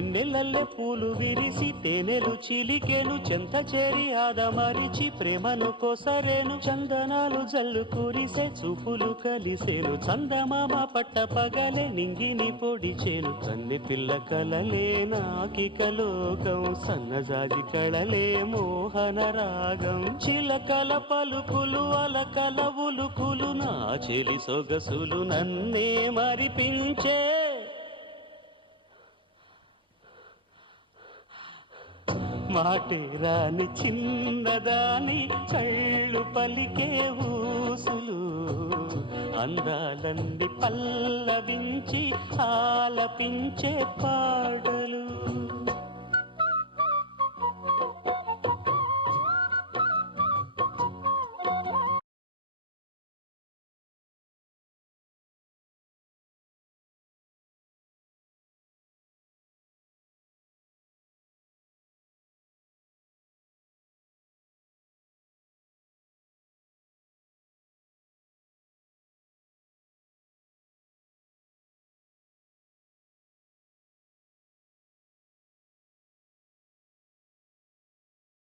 వెన్నెలల్లె పూలు విరిసి తేనెలు చిలికెను చెంత చేరి ఆదమరిచి ప్రేమను కోసరేను చందనాలు జల్లు కురిసే చూపులు కలిసేను చందమామ పట్ట పగలే నింగిని పొడిచేను కన్నె పిల్ల కలలే నాకిక లోకం సన్నజాజి కళలే మోహన రాగం చిలకల పలుకులు అలకల ఉలుకులు నా చెలి సొగసులు నన్నే మరిపించే మాటే రాని చిన్నదాని చళ్ళు పలికే ఊసులు అందాలన్నీ పల్లవించి ఆలపించే పాటలు